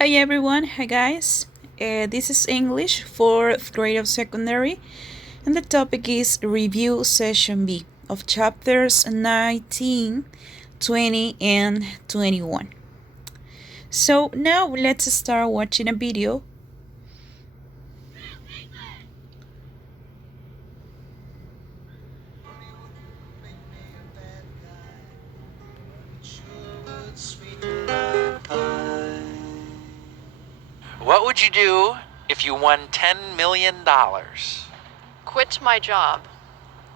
Hi everyone, hi guys. This is English, 4th grade of secondary, and the topic is Review Session B of chapters 19, 20, and 21. So now let's start watching a video. What would you do if you won $10 million? Quit my job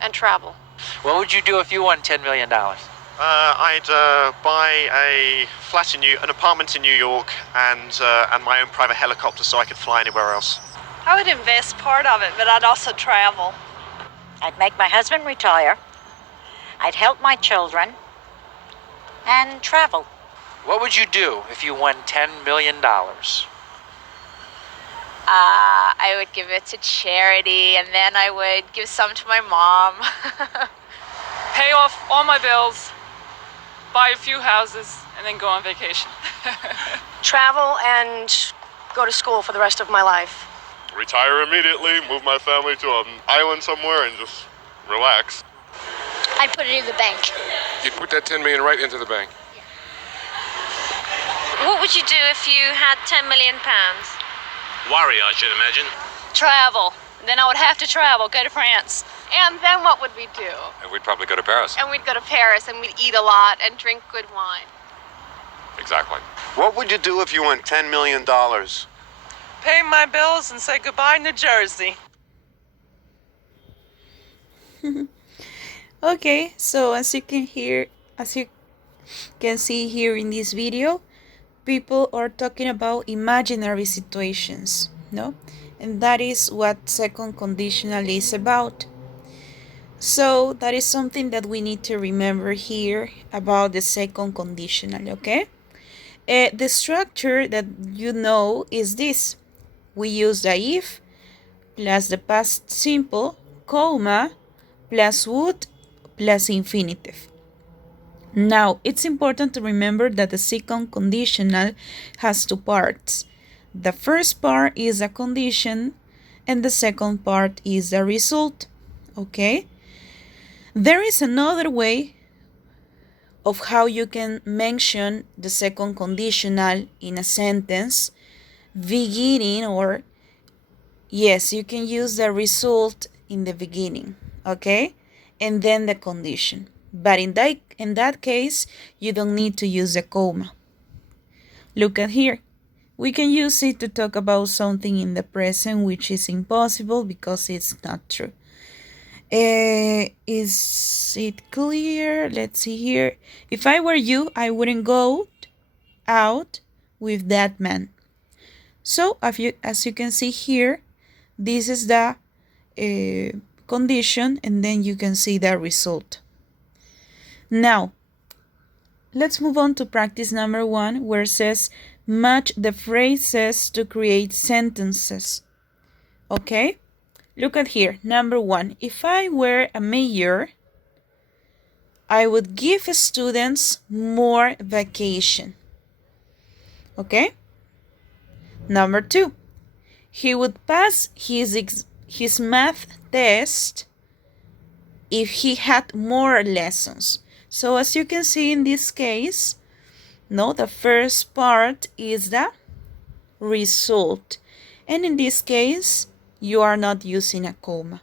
and travel. What would you do if you won $10 million? I'd buy an apartment in New York, and my own private helicopter so I could fly anywhere else. I would invest part of it, but I'd also travel. I'd make my husband retire. I'd help my children. And travel. What would you do if you won $10 million? I would give it to charity, and then I would give some to my mom. Pay off all my bills, buy a few houses, and then go on vacation. Travel and go to school for the rest of my life. Retire immediately, move my family to an island somewhere, and just relax. I'd put it in the bank. You'd put that 10 million right into the bank. What would you do if you had 10 million pounds? Worry, I should imagine. Travel. Then I would have to travel, go to France. And then what would we do? And we'd probably go to Paris. And we'd go to Paris and we'd eat a lot and drink good wine. Exactly. What would you do if you won $10 million? Pay my bills and say goodbye, New Jersey. Okay, so as you can see here in this video, people are talking about imaginary situations, no? And that is what second conditional is about. So that is something that we need to remember here about the second conditional, okay? The structure that you know is this. We use the if plus the past simple, comma, plus would, plus infinitive. Now, it's important to remember that the second conditional has two parts. The first part is a condition, and the second part is the result, okay? There is another way of how you can mention the second conditional in a sentence, beginning, or yes, you can use the result in the beginning, okay? And then the condition. But in that case, you don't need to use a comma. Look at here. We can use it to talk about something in the present which is impossible because it's not true. Is it clear? Let's see here. If I were you, I wouldn't go out with that man. So as you can see here, this is the condition, and then you can see the result. Now, let's move on to practice number 1, where it says match the phrases to create sentences. Okay? Look at here. Number 1. If I were a mayor, I would give students more vacation. Okay? Number 2. He would pass his math test if he had more lessons. So as you can see in this case, the first part is the result. And in this case, you are not using a comma.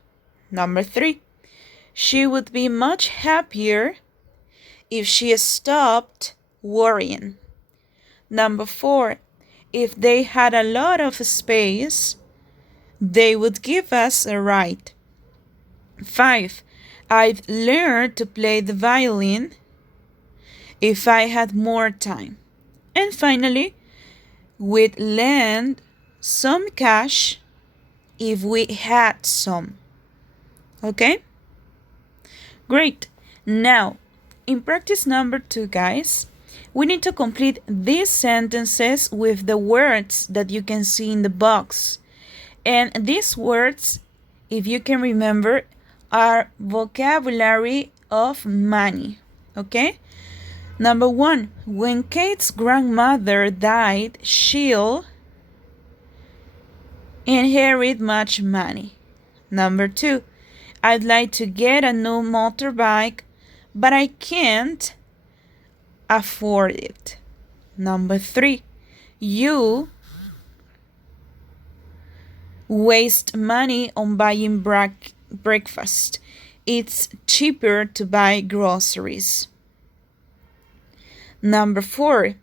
Number 3, she would be much happier if she stopped worrying. Number 4, if they had a lot of space, they would give us a ride. 5, I'd learn to play the violin if I had more time. And finally, we'd lend some cash if we had some. Okay? Great. Now, in practice number 2, guys, we need to complete these sentences with the words that you can see in the box. And these words, if you can remember, are vocabulary of money, okay? Number 1, when Kate's grandmother died, she'll inherit much money. Number 2, I'd like to get a new motorbike, but I can't afford it. Number 3, you waste money on buying breakfast. It's cheaper to buy groceries. Number 4,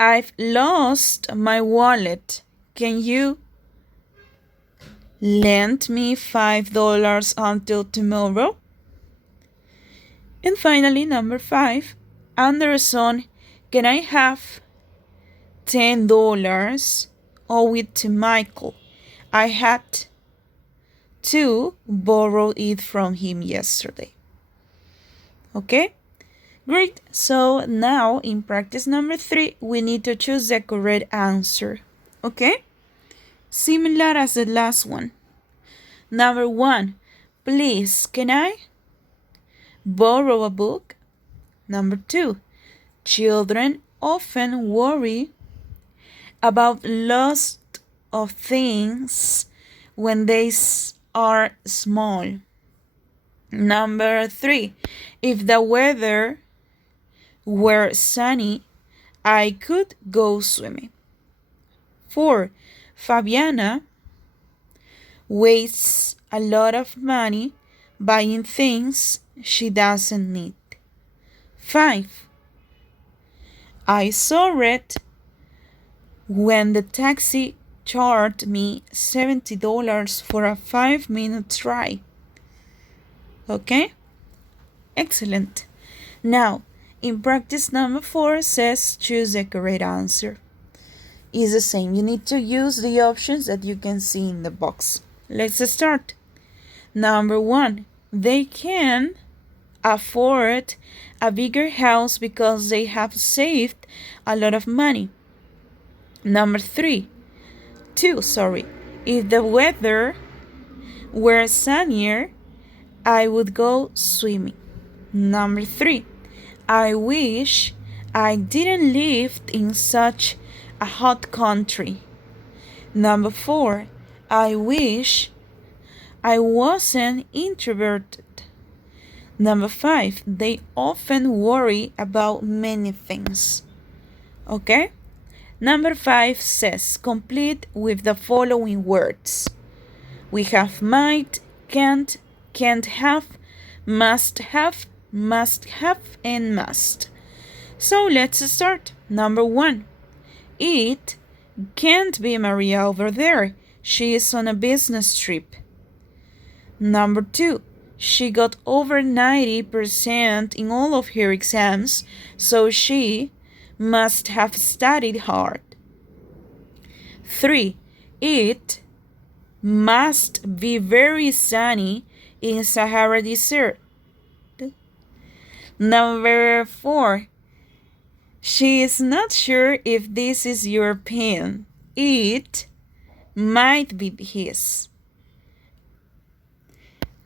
I've lost my wallet. Can you lend me $5 until tomorrow? And finally, number 5, Anderson, can I have $10 owe it to Michael? I had to borrow it from him yesterday. Okay? Great. So now in practice number 3, we need to choose the correct answer. Okay? Similar as the last one. Number 1, please, can I borrow a book? Number 2, children often worry about loss of things when they are small. Number 3, if the weather were sunny, I could go swimming. 4, Fabiana wastes a lot of money buying things she doesn't need. 5, I saw it when the taxi charged me $70 for a 5-minute ride. Okay? Excellent. Now, in practice number 4 says choose the correct answer. It's the same. You need to use the options that you can see in the box. Let's start. Number 1, they can afford a bigger house because they have saved a lot of money. Number 2, if the weather were sunnier, I would go swimming. Number 3, I wish I didn't live in such a hot country. Number 4, I wish I wasn't introverted. Number 5, they often worry about many things. Okay? Number 5 says complete with the following words. We have might, can't have, must have, and must. So let's start. Number 1, it can't be Maria over there. She is on a business trip. Number 2, she got over 90% in all of her exams, so she must have studied hard. 3, it must be very sunny in Sahara Desert. Number 4, she is not sure if this is your pen. It might be his.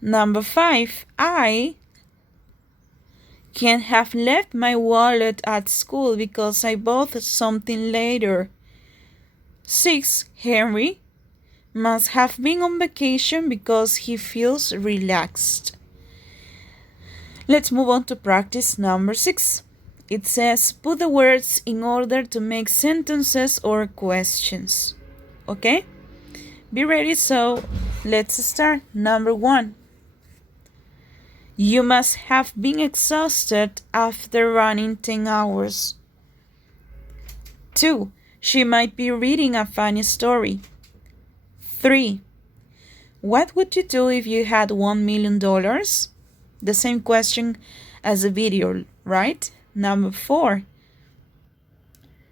Number 5, I can have left my wallet at school because I bought something later. 6, Henry must have been on vacation because he feels relaxed. Let's move on to practice number 6. It says put the words in order to make sentences or questions. Okay? Be ready, so let's start. Number 1. You must have been exhausted after running 10 hours. 2. She might be reading a funny story. 3. What would you do if you had $1 million? The same question as the video, right? Number 4.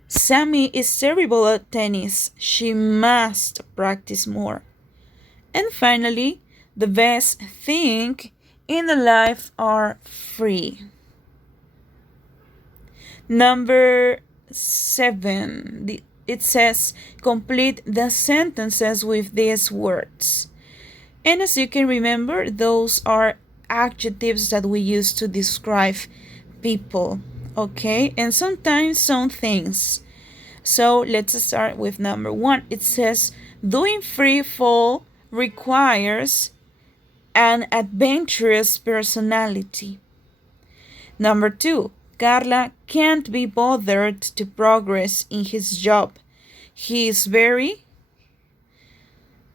Sammy is terrible at tennis. She must practice more. And finally, the best thing in the life are free. Number 7. It says complete the sentences with these words. And as you can remember, those are adjectives that we use to describe people. Okay, and sometimes some things. So let's start with number 1. It says doing free fall requires an adventurous personality. Number 2. Carla can't be bothered to progress in his job. He is very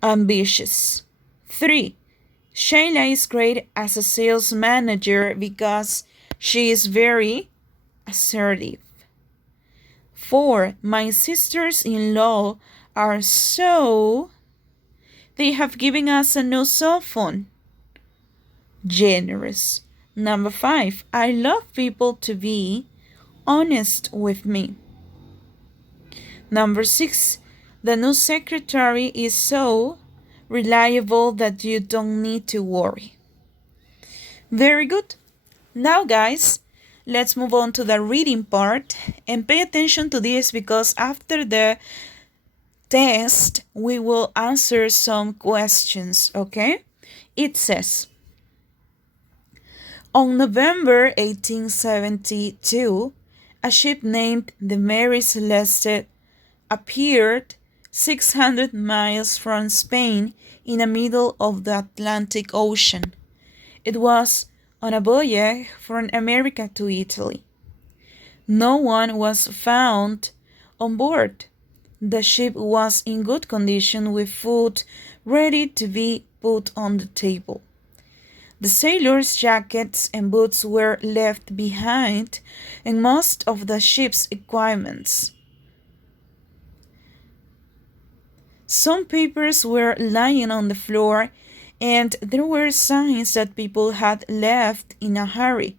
ambitious. 3. Shayla is great as a sales manager because she is very assertive. 4. My sisters-in-law are so... They have given us a new cell phone. Generous. Number 5. I love people to be honest with me. Number 6. The new secretary is so reliable that you don't need to worry. Very good. Now, guys, let's move on to the reading part and pay attention to this because after the test, we will answer some questions, okay? It says, on November 1872, a ship named the Mary Celeste appeared 600 miles from Spain in the middle of the Atlantic Ocean. It was on a voyage from America to Italy. No one was found on board. The ship was in good condition with food ready to be put on the table. The sailors' jackets and boots were left behind, and most of the ship's equipments. Some papers were lying on the floor, and there were signs that people had left in a hurry.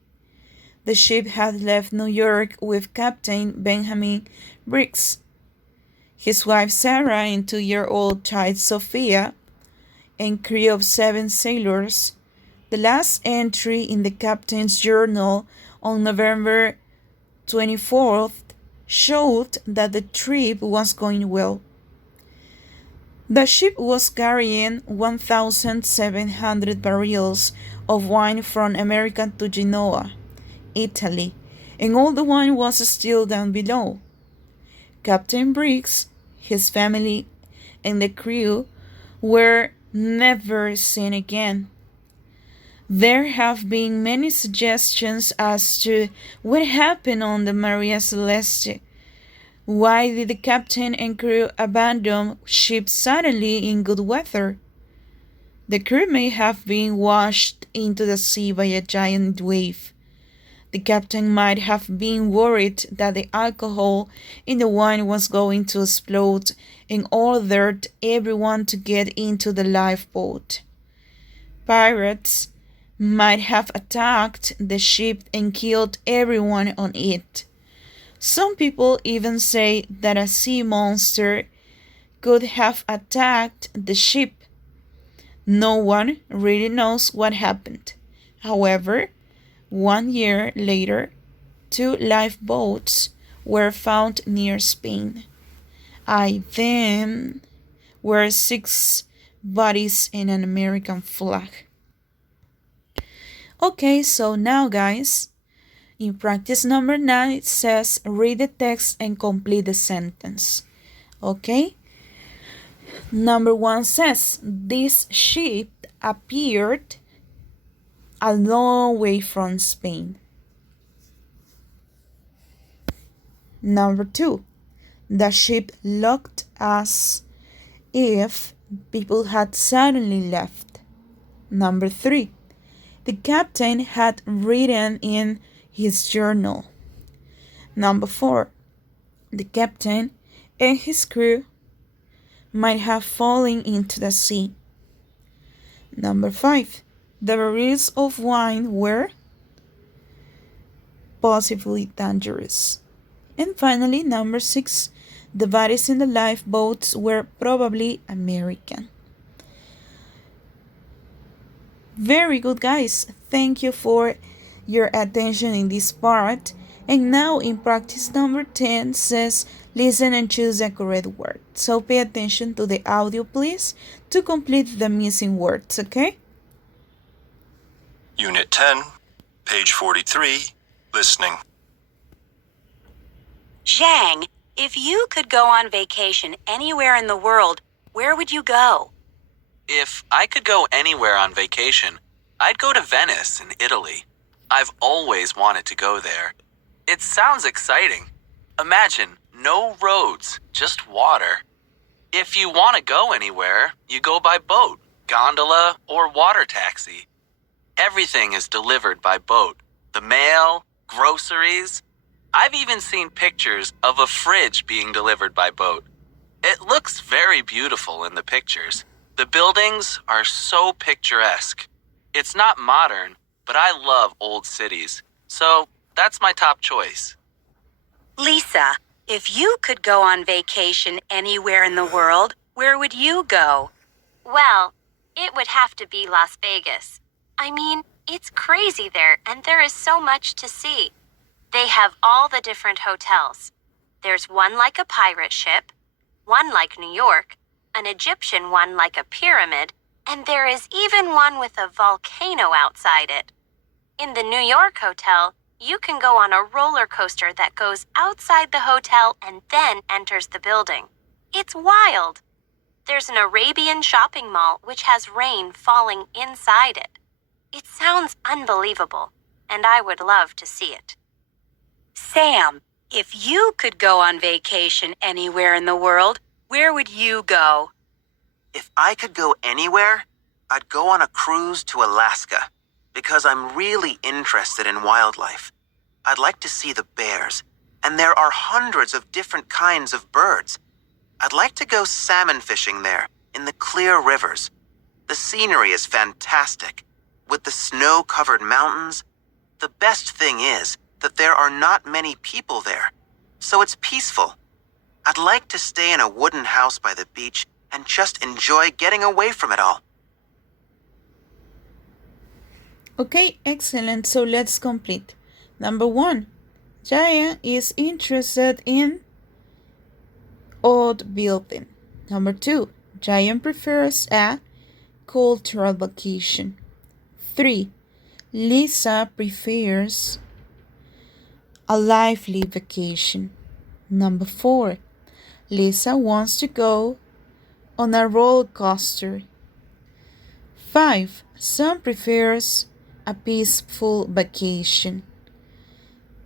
The ship had left New York with Captain Benjamin Briggs, his wife Sarah, and 2-year-old child Sophia, and crew of 7 sailors. The last entry in the captain's journal on November 24th showed that the trip was going well. The ship was carrying 1,700 barrels of wine from America to Genoa, Italy, and all the wine was still down below. Captain Briggs, his family, and the crew were never seen again. There have been many suggestions as to what happened on the Maria Celeste. Why did the captain and crew abandon ship suddenly in good weather? The crew may have been washed into the sea by a giant wave. The captain might have been worried that the alcohol in the wine was going to explode and ordered everyone to get into the lifeboat. Pirates might have attacked the ship and killed everyone on it. Some people even say that a sea monster could have attacked the ship. No one really knows what happened. However, 1 year later, 2 lifeboats were found near Spain. Then were 6 bodies and an American flag. Okay, so now guys, in practice number 9, it says read the text and complete the sentence. Okay? Number 1 says, this ship appeared a long way from Spain. Number 2, the ship looked as if people had suddenly left. Number 3, the captain had written in his journal. Number 4, the captain and his crew might have fallen into the sea. Number 5, the barrels of wine were possibly dangerous. And finally, number 6, the bodies in the lifeboats were probably American. Very good, guys. Thank you for your attention in this part. And now in practice number 10 says listen and choose the correct word. So pay attention to the audio, please, to complete the missing words, okay? Unit 10, page 43, listening. Zhang, if you could go on vacation anywhere in the world, where would you go? If I could go anywhere on vacation, I'd go to Venice in Italy. I've always wanted to go there. It sounds exciting. Imagine no roads, just water. If you want to go anywhere, you go by boat, gondola, or water taxi. Everything is delivered by boat. The mail, groceries. I've even seen pictures of a fridge being delivered by boat. It looks very beautiful in the pictures. The buildings are so picturesque. It's not modern, but I love old cities. So that's my top choice. Lisa, if you could go on vacation anywhere in the world, where would you go? Well, it would have to be Las Vegas. I mean, it's crazy there, and there is so much to see. They have all the different hotels. There's one like a pirate ship, one like New York, an Egyptian one like a pyramid, and there is even one with a volcano outside it. In the New York hotel, you can go on a roller coaster that goes outside the hotel and then enters the building. It's wild. There's an Arabian shopping mall which has rain falling inside it. It sounds unbelievable, and I would love to see it. Sam, if you could go on vacation anywhere in the world, where would you go? If I could go anywhere, I'd go on a cruise to Alaska, because I'm really interested in wildlife. I'd like to see the bears, and there are hundreds of different kinds of birds. I'd like to go salmon fishing there, in the clear rivers. The scenery is fantastic, with the snow-covered mountains. The best thing is that there are not many people there, so it's peaceful. I'd like to stay in a wooden house by the beach and just enjoy getting away from it all. Okay, excellent. So let's complete. Number 1, Jaya is interested in odd building. Number 2, Giant prefers a cultural vacation. 3, Lisa prefers a lively vacation. Number 4, Lisa wants to go on a roller coaster. 5, Sam prefers a peaceful vacation.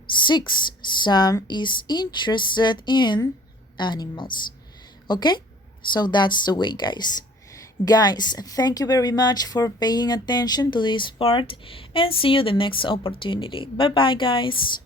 6, Sam is interested in animals. Okay, so that's the way, guys. Guys, thank you very much for paying attention to this part, and see you the next opportunity. Bye bye, guys.